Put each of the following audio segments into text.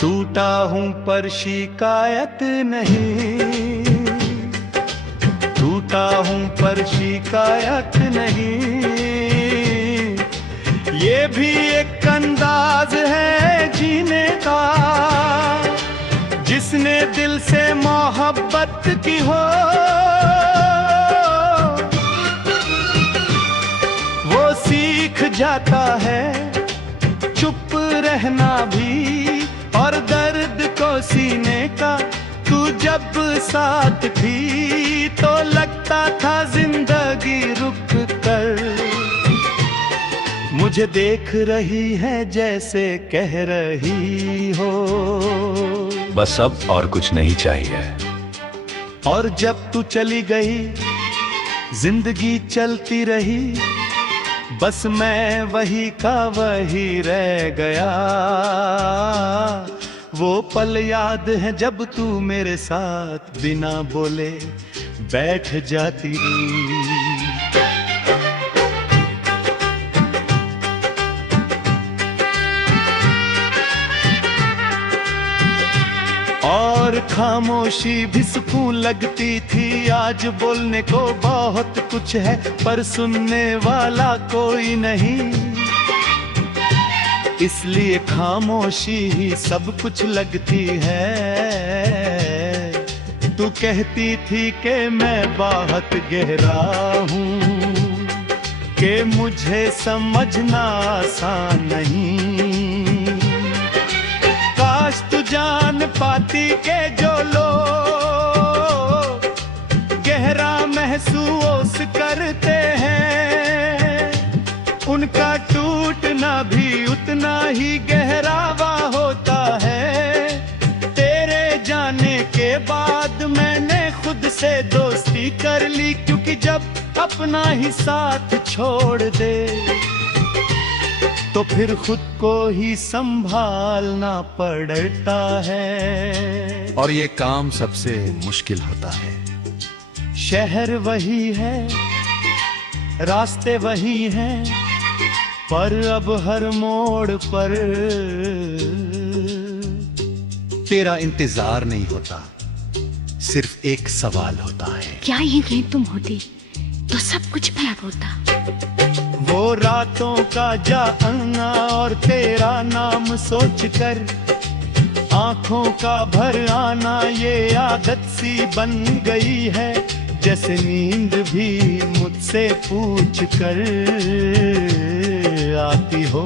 टूटा हूँ पर शिकायत नहीं, टूटा हूँ पर शिकायत नहीं। ये भी एक अंदाज है जीने का, जिसने दिल से मोहब्बत की हो वो सीख जाता है चुप रहना भी और दर्द को सीने का। तू जब साथ थी तो लगता था जिंदगी रुक कर मुझे देख रही है जैसे कह रही हो बस अब और कुछ नहीं चाहिए। और जब तू चली गई जिंदगी चलती रही, बस मैं वही का वही रह गया। वो पल याद है जब तू मेरे साथ बिना बोले बैठ जाती थी। और खामोशी भी सुकून लगती थी। आज बोलने को बहुत कुछ है पर सुनने वाला कोई नहीं, इसलिए खामोशी ही सब कुछ लगती है। तू कहती थी कि मैं बहुत गहरा हूँ, कि मुझे समझना आसान नहीं। काश तू जान पाती के जो लोग गहरा महसूस करते हैं, उनका टूटना भी उतना ही गहरावा होता है। तेरे जाने के बाद मैंने खुद से दोस्ती कर ली, क्योंकि जब अपना ही साथ छोड़ दे तो फिर खुद को ही संभालना पड़ता है। और ये काम सबसे मुश्किल होता है। शहर वही है, रास्ते वही हैं, पर अब हर मोड़ पर तेरा इंतजार नहीं होता, सिर्फ एक सवाल होता है। क्या ये नहीं तुम होती तो सब कुछ अलग होता। वो रातों का जाना और तेरा नाम सोचकर आंखों का भर आना, ये आदत सी बन गई है। जैसे नींद भी मुझसे पूछ कर आती हो।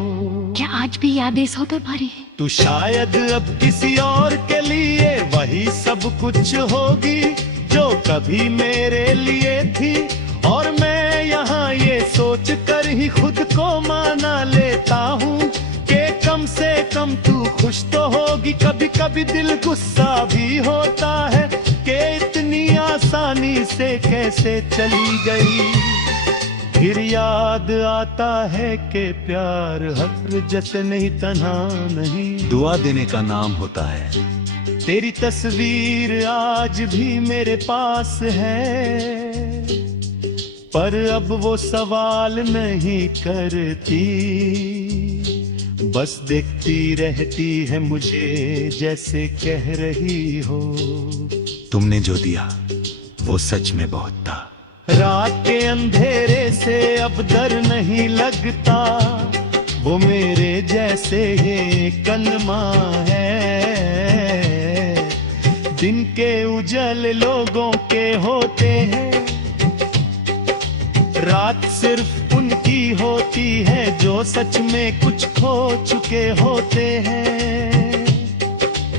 क्या आज भी यादें सौ पे भरी है? तू शायद अब किसी और के लिए वही सब कुछ होगी जो कभी मेरे लिए थी। और मैं यहाँ ये सोच कर ही खुद को माना लेता हूँ कि कम से कम तू खुश तो होगी। कभी कभी दिल गुस्सा भी होता है कि इतनी आसानी से कैसे चली गई। फिर याद आता है कि प्यार हर जैसे नहीं, तन्हा नहीं। दुआ देने का नाम होता है। तेरी तस्वीर आज भी मेरे पास है, पर अब वो सवाल नहीं करती, बस देखती रहती है मुझे जैसे कह रही हो। तुमने जो दिया वो सच में बहुत था। रात के अंधेरे से अब डर नहीं लगता, वो मेरे जैसे ये कलमा है। दिन के उजल लोगों के होते हैं, रात सिर्फ उनकी होती है जो सच में कुछ खो चुके होते हैं।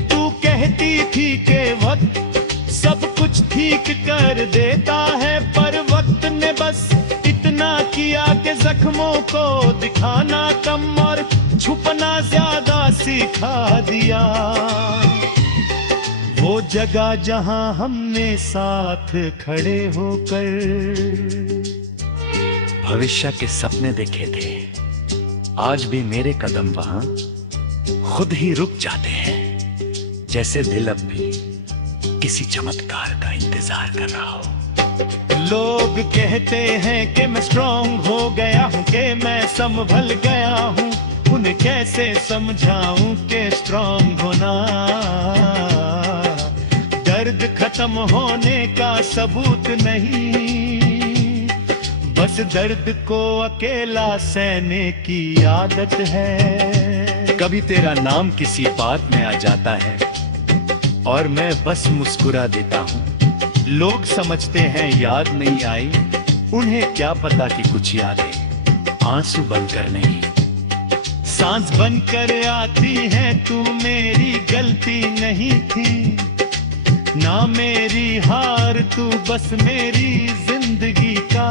तू कहती थी कि वक्त सब कुछ ठीक कर देता है, पर वक्त ने बस इतना किया कि जख्मों को दिखाना कम और छुपना ज्यादा सिखा दिया। वो जगह जहां हमने साथ खड़े होकर भविष्य के सपने देखे थे, आज भी मेरे कदम वहां खुद ही रुक जाते हैं, जैसे दिल अब भी किसी चमत्कार का इंतजार कर रहा हो। लोग कहते हैं कि मैं स्ट्रॉन्ग हो गया हूँ, कि मैं संभल गया हूँ। उन्हें कैसे समझाऊं कि स्ट्रॉन्ग होना बेरहम होने का सबूत नहीं, बस दर्द को अकेला सहने की आदत है। कभी तेरा नाम किसी बात में आ जाता है और मैं बस मुस्कुरा देता हूँ। लोग समझते हैं याद नहीं आई, उन्हें क्या पता कि कुछ यादें आंसू बनकर नहीं, सांस बनकर आती है। तू मेरी गलती नहीं थी, ना मेरी हार, तू बस मेरी जिंदगी का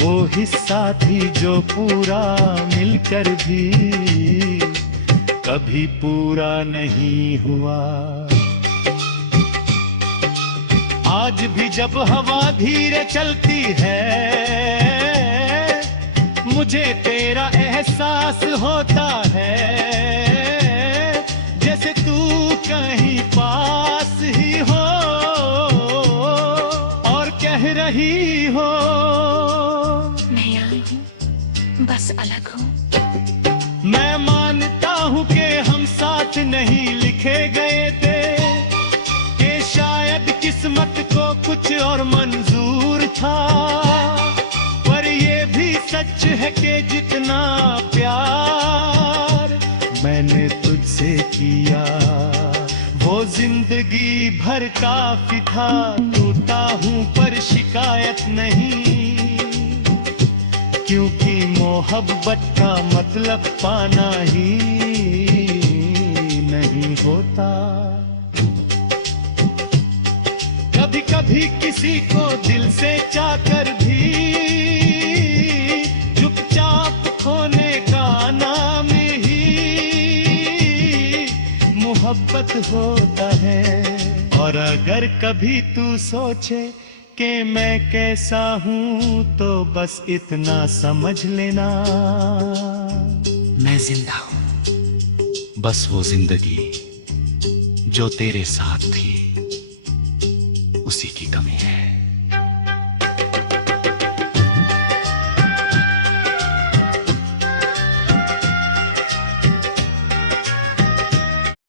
वो हिस्सा थी जो पूरा मिलकर भी कभी पूरा नहीं हुआ। आज भी जब हवा धीरे चलती है, मुझे तेरा एहसास होता है, जैसे तू कहीं पास ही हो और कह रही हो मैं यहाँ हूँ, बस अलग हूँ। मैं मानता हूँ कि हम साथ नहीं लिखे गए थे, कि शायद किस्मत को कुछ और मंजूर था, पर ये भी सच है कि जितना प्यार मैंने तुझसे किया वो जिंदगी भर काफी था। टूटा हूँ पर शिकायत नहीं, क्योंकि मोहब्बत का मतलब पाना ही नहीं होता। कभी कभी किसी को दिल से चाहकर भी चुपचाप खोने का नाम ही मोहब्बत होता है। और अगर कभी तू सोचे कि मैं कैसा हूँ तो बस इतना समझ लेना, मैं जिंदा हूँ। बस वो जिंदगी जो तेरे साथ थी उसी की कमी है।